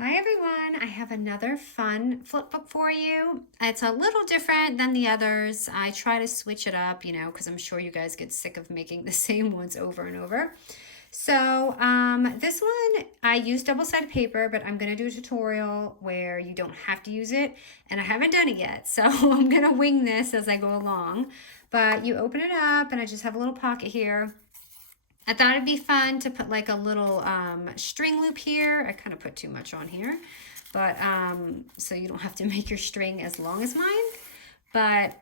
Hi everyone, I have another fun flip book for you. It's a little different than the others. I try to switch it up, because I'm sure you guys get sick of making the same ones over and over. So this one, I use double-sided paper, but I'm going to do a tutorial where you don't have to use it, and I haven't done it yet, so I'm going to wing this as I go along. But you open it up, and I just have a little pocket here. I thought it'd be fun to put like a little string loop here. I kind of put too much on here, but so you don't have to make your string as long as mine. But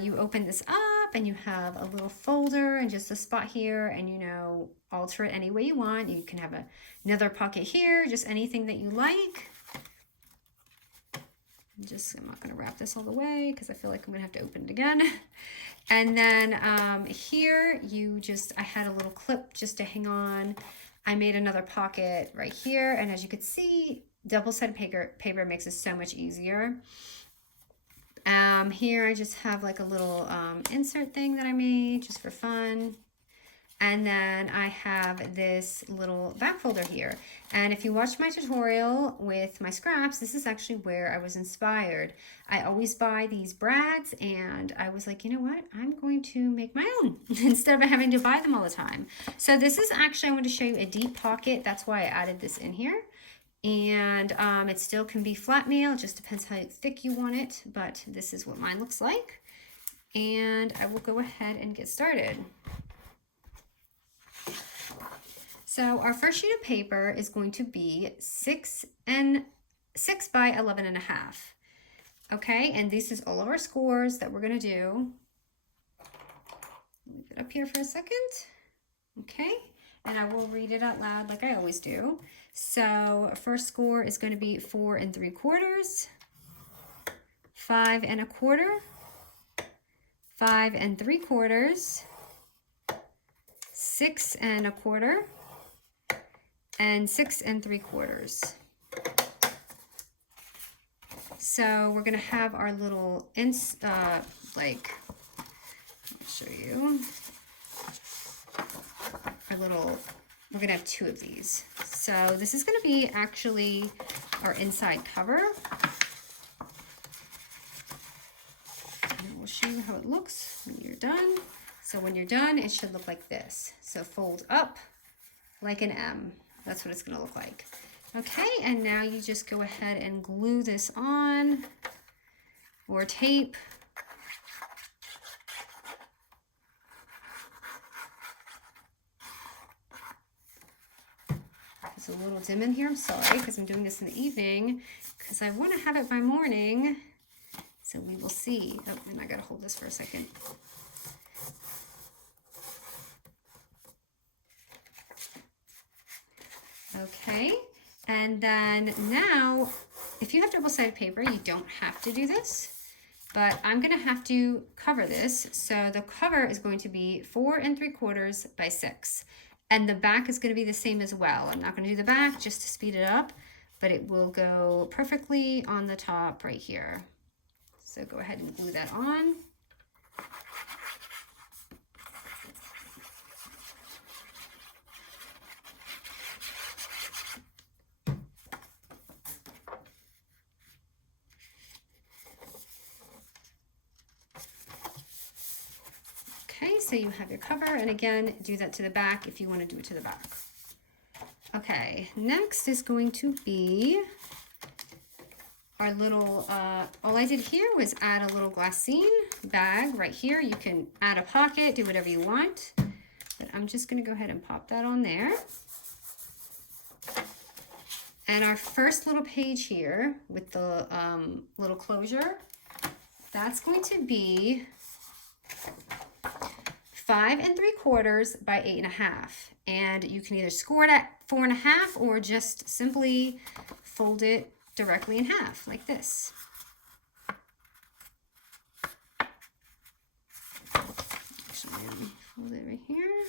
you open this up and you have a little folder and just a spot here, and alter it any way you want. You can have another pocket here, just anything that you like. I'm not going to wrap this all the way because I feel like I'm going to have to open it again. And then here I had a little clip just to hang on. I made another pocket right here. And as you can see, double-sided paper makes it so much easier. Here I just have like a little insert thing that I made just for fun. And then I have this little back folder here. And if you watch my tutorial with my scraps, this is actually where I was inspired. I always buy these brads, and I was like, you know what? I'm going to make my own instead of having to buy them all the time. So this is actually, I want to show you a deep pocket. That's why I added this in here. And it still can be flat mail. It just depends how thick you want it. But this is what mine looks like. And I will go ahead and get started. So our first sheet of paper is going to be 6 by 11.5. Okay, and this is all of our scores that we're going to do. Leave it up here for a second. Okay, and I will read it out loud like I always do. So first score is going to be 4 3/4, 5 1/4, 5 3/4, 6 1/4, and 6 3/4. So we're gonna have our little I'll show you we're gonna have 2 of these. So this is gonna be actually our inside cover. And we'll show you how it looks when you're done. So when you're done, it should look like this. So fold up like an M. That's what it's going to look like. Okay, and now you just go ahead and glue this on, or tape. It's a little dim in here, I'm sorry, because I'm doing this in the evening, because I want to have it by morning. So we will see. Oh, and I got to hold this for a second. Okay, and then now, if you have double-sided paper, you don't have to do this, but I'm gonna have to cover this. So the cover is going to be 4 3/4 by 6, and the back is gonna be the same as well. I'm not gonna do the back just to speed it up, but it will go perfectly on the top right here. So go ahead and glue that on. Okay, so you have your cover, and again, do that to the back if you want to do it to the back. Okay, next is going to be our little, all I did here was add a little glassine bag right here. You can add a pocket, do whatever you want, but I'm just going to go ahead and pop that on there. And our first little page here with the little closure, that's going to be 5 3/4 by 8 1/2. And you can either score it at 4 1/2 or just simply fold it directly in half like this. Actually, let me fold it right here.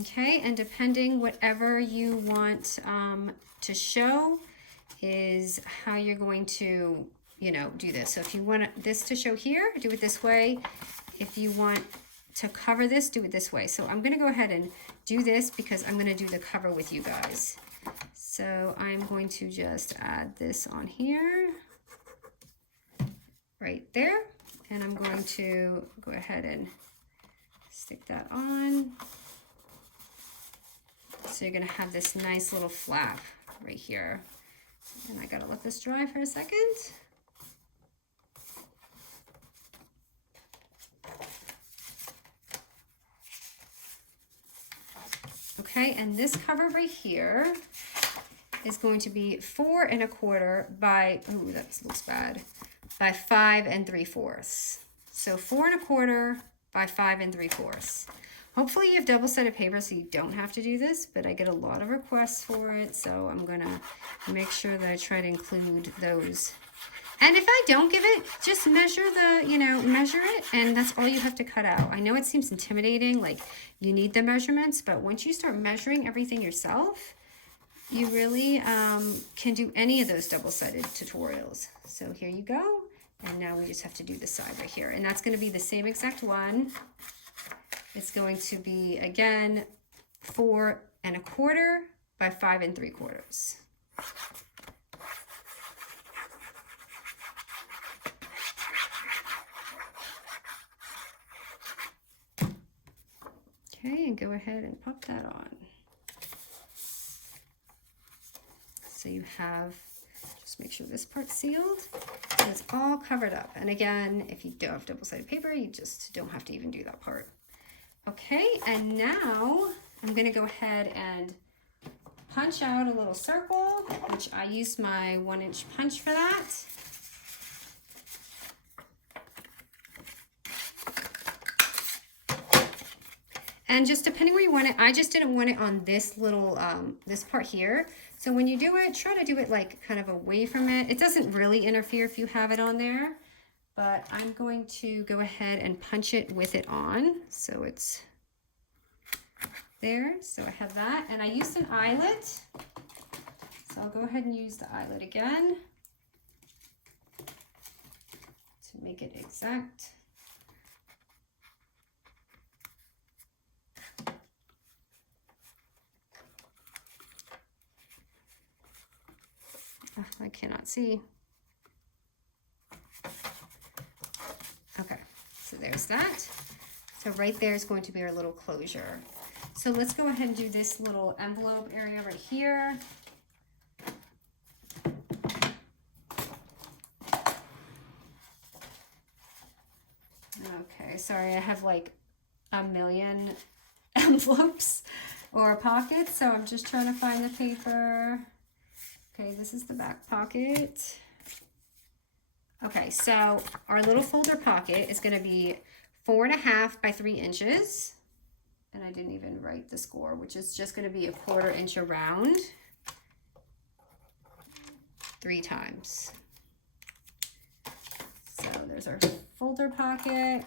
Okay, and depending whatever you want to show is how you're going to, do this. So if you want this to show here, do it this way. If you want to cover this, do it this way. So I'm going to go ahead and do this because I'm going to do the cover with you guys. So I'm going to just add this on here, right there. And I'm going to go ahead and stick that on. So you're going to have this nice little flap right here. And I got to let this dry for a second. Okay, and this cover right here is going to be 4 1/4 by, ooh, that looks bad, by 5 3/4. So 4 1/4 by 5 3/4. Hopefully you have double-sided paper so you don't have to do this, but I get a lot of requests for it, so I'm gonna make sure that I try to include those. And if I don't give it, just measure the, measure it, and that's all you have to cut out. I know it seems intimidating, like you need the measurements, but once you start measuring everything yourself, you really can do any of those double-sided tutorials. So here you go, and now we just have to do the side right here, and that's going to be the same exact one. It's going to be, again, 4 1/4 by 5 3/4. Okay, and go ahead and pop that on. So you have, just make sure this part's sealed. So it's all covered up. And again, if you don't have double-sided paper, you just don't have to even do that part. Okay, and now I'm gonna go ahead and punch out a little circle, which I used my 1-inch punch for that. And just depending where you want it, I just didn't want it on this little, this part here. So when you do it, try to do it like kind of away from it. It doesn't really interfere if you have it on there, but I'm going to go ahead and punch it with it on. So it's there. So I have that, and I used an eyelet. So I'll go ahead and use the eyelet again to make it exact. I cannot see. Okay, so there's that. So right there is going to be our little closure. So let's go ahead and do this little envelope area right here. Okay, sorry, I have like a million envelopes or pockets, so I'm just trying to find the paper. Okay, this is the back pocket. Okay, so our little folder pocket is going to be 4 1/2 by 3 inches. And I didn't even write the score, which is just going to be 1/4 inch around 3 times. So there's our folder pocket.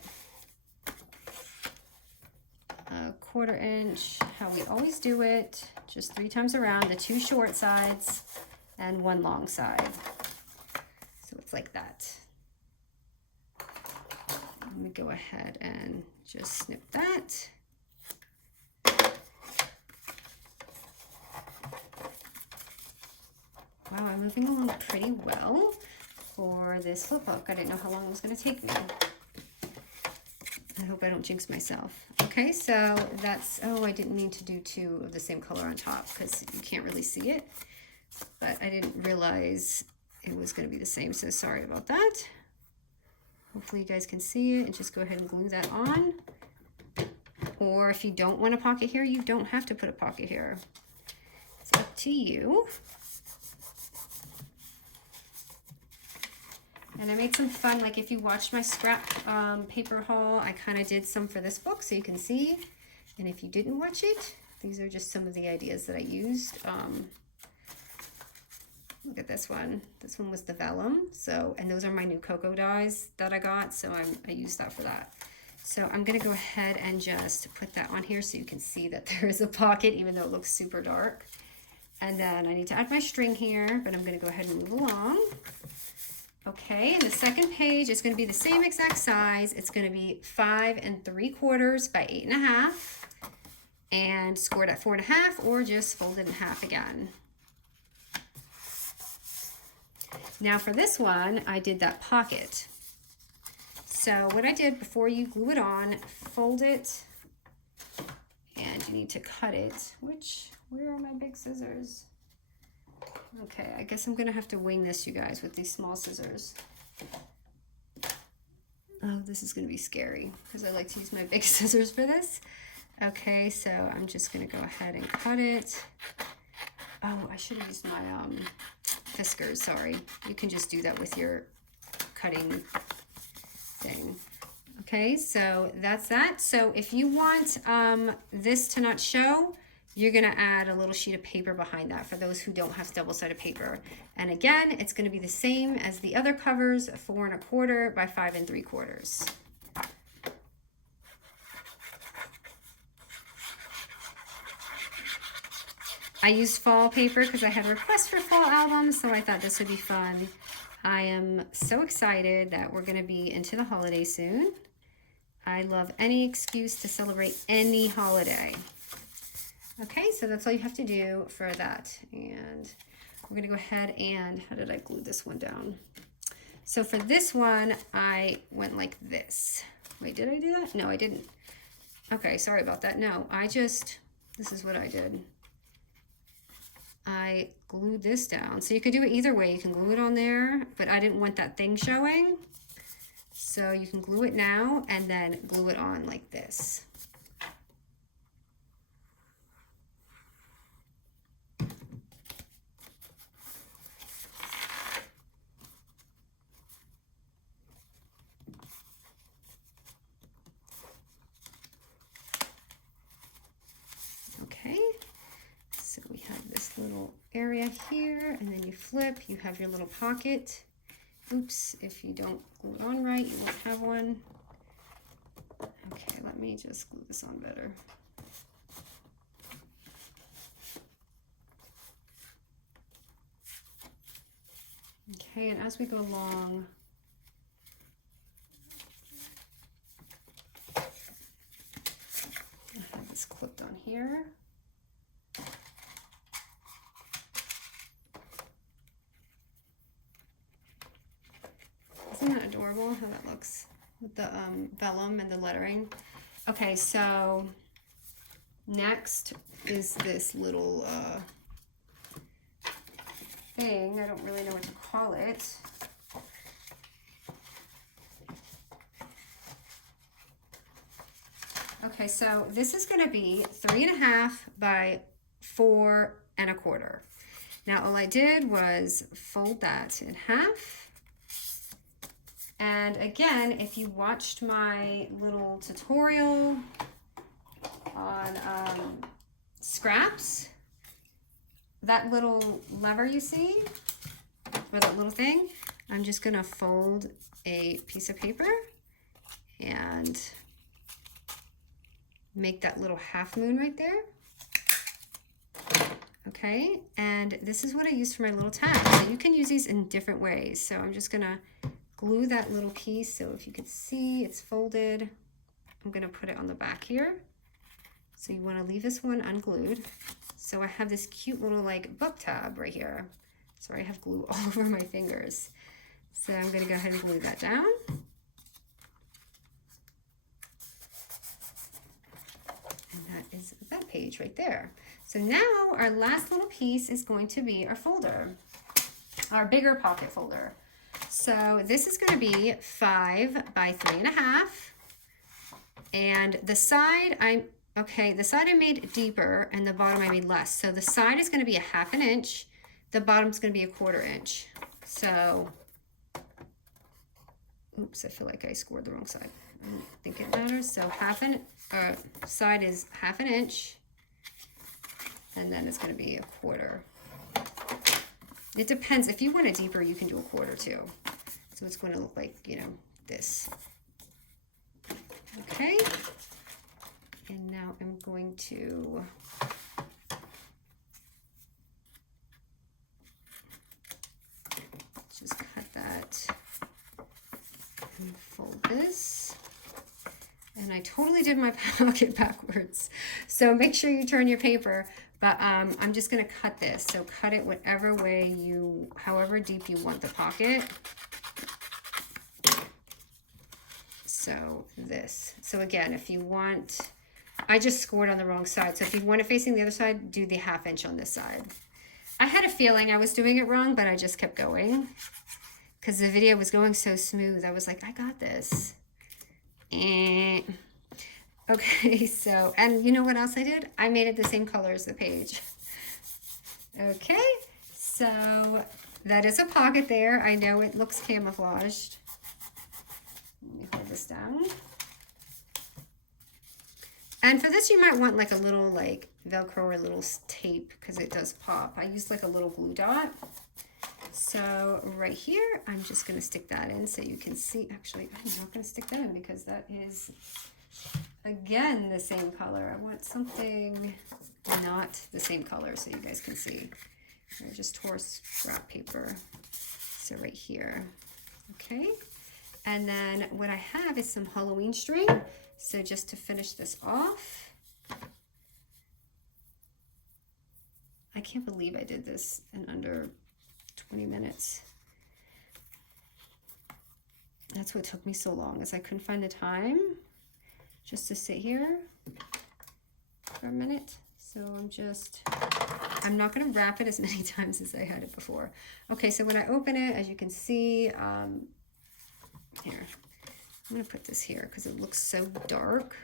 1/4 inch, how we always do it, just 3 times around, the 2 short sides and 1 long side. So it's like that. Let me go ahead and just snip that. Wow, I'm moving along pretty well for this flip book. I didn't know how long it was going to take me. I hope I don't jinx myself. Okay, so that's, oh, I didn't mean to do 2 of the same color on top because you can't really see it. But I didn't realize it was going to be the same, so sorry about that. Hopefully you guys can see it, and just go ahead and glue that on. Or if you don't want a pocket here, you don't have to put a pocket here. It's up to you. And I made some fun, like if you watched my scrap paper haul, I kind of did some for this book so you can see. And if you didn't watch it, these are just some of the ideas that I used. Look at this one. This one was the vellum. So, and those are my new cocoa dies that I got. So I used that for that. So I'm going to go ahead and just put that on here so you can see that there is a pocket, even though it looks super dark. And then I need to add my string here, but I'm going to go ahead and move along. Okay, and the second page is going to be the same exact size. It's going to be 5 3/4 by 8 1/2, and scored at 4 1/2, or just fold it in half again. Now for this one, I did that pocket. So what I did before you glue it on, fold it, and you need to cut it, where are my big scissors? Okay, I guess I'm gonna have to wing this, you guys, with these small scissors. Oh, this is gonna be scary because I like to use my big scissors for this. Okay, so I'm just gonna go ahead and cut it. Oh, I should have used my Fiskars, sorry. You can just do that with your cutting thing. Okay, so that's that. So if you want this to not show, you're gonna add a little sheet of paper behind that for those who don't have double-sided paper. And again, it's gonna be the same as the other covers, 4 1/4 by 5 3/4. I used fall paper because I had requests for fall albums, so I thought this would be fun. I am so excited that we're gonna be into the holiday soon. I love any excuse to celebrate any holiday. Okay, so that's all you have to do for that. And we're gonna go ahead and, how did I glue this one down? So for this one, I went like this. Wait, did I do that? No, I didn't. Okay, sorry about that. No, this is what I did. I glued this down. So you could do it either way. You can glue it on there, but I didn't want that thing showing. So you can glue it now and then glue it on like this. Okay, so we have this little area here, and then you flip, you have your little pocket. Oops, if you don't glue it on right, you won't have one. Okay, let me just glue this on better. Okay, and as we go along, I have this clipped on here. Isn't that adorable how that looks with the vellum and the lettering? Okay, so next is this little thing. I don't really know what to call it. Okay, so this is gonna be 3 1/2 by 4 1/4. Now all I did was fold that in half. And again, if you watched my little tutorial on scraps, that little lever you see, or that little thing, I'm just gonna fold a piece of paper and make that little half moon right there. Okay, and this is what I use for my little tag. So you can use these in different ways. So I'm just gonna glue that little piece, so if you can see it's folded. I'm gonna put it on the back here. So you wanna leave this one unglued. So I have this cute little like book tab right here. Sorry, I have glue all over my fingers. So I'm gonna go ahead and glue that down. And that is that page right there. So now our last little piece is going to be our folder, our bigger pocket folder. So this is going to be 5 by 3 1/2, and the side the side I made deeper and the bottom I made less. So the side is going to be 1/2 inch, the bottom's going to be 1/4 inch. So, oops, I feel like I scored the wrong side. I don't think it matters. So side is 1/2 inch, and then it's going to be 1/4. It depends. If you want it deeper, you can do 1/4 too. So it's going to look like, you know, this. Okay. And now I'm going to just cut that I totally did my pocket backwards. So make sure you turn your paper. But I'm just gonna cut this. So cut it whatever way however deep you want the pocket. So this. So again, if you want, I just scored on the wrong side. So if you want it facing the other side, do the 1/2 inch on this side. I had a feeling I was doing it wrong, but I just kept going because the video was going so smooth. I was like, I got this. And okay, so, and you know what else I did? I made it the same color as the page. Okay, so that is a pocket there. I know it looks camouflaged. Let me hold this down. And for this, you might want like a little like Velcro or a little tape because it does pop. I used like a little glue dot. So right here, I'm just gonna stick that in so you can see. Actually, I'm not gonna stick that in because that is, again, the same color. I want something not the same color so you guys can see. I just tore scrap paper. So right here, okay? And then what I have is some Halloween string. So just to finish this off, I can't believe I did this in under 20 minutes. That's what took me so long, is I couldn't find the time just to sit here for a minute. So I'm not gonna wrap it as many times as I had it before. Okay, so when I open it, as you can see, here, I'm gonna put this here because it looks so dark.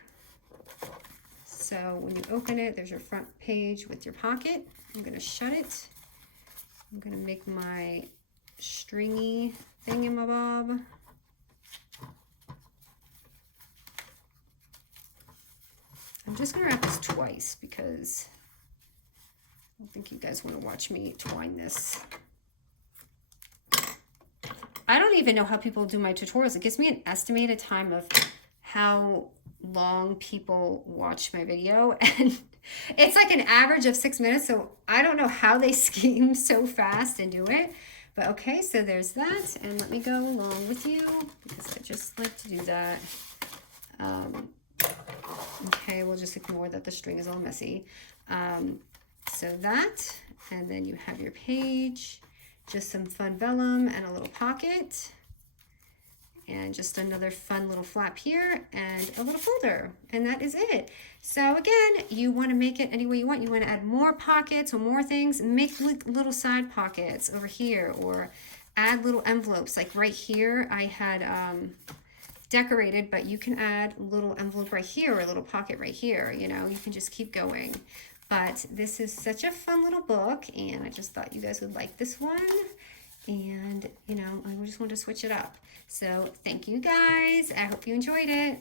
So when you open it, there's your front page with your pocket. I'm gonna shut it. I'm gonna make my stringy thingamabob. I'm just gonna wrap this twice because I don't think you guys want to watch me twine this. I don't even know how people do my tutorials. It gives me an estimated time of how long people watch my video, and it's like an average of 6 minutes. So I don't know how they scheme so fast and do it, but okay, so there's that. And let me go along with you because I just like to do that. Okay, we'll just ignore that the string is all messy. So that, and then you have your page, just some fun vellum and a little pocket, and just another fun little flap here and a little folder, and that is it. So again, you want to make it any way you want. You want to add more pockets or more things, make little side pockets over here, or add little envelopes. Like right here, I had decorated, but you can add a little envelope right here or a little pocket right here. You know, you can just keep going. But this is such a fun little book, and I just thought you guys would like this one. And, you know, I just wanted to switch it up. So thank you guys. I hope you enjoyed it.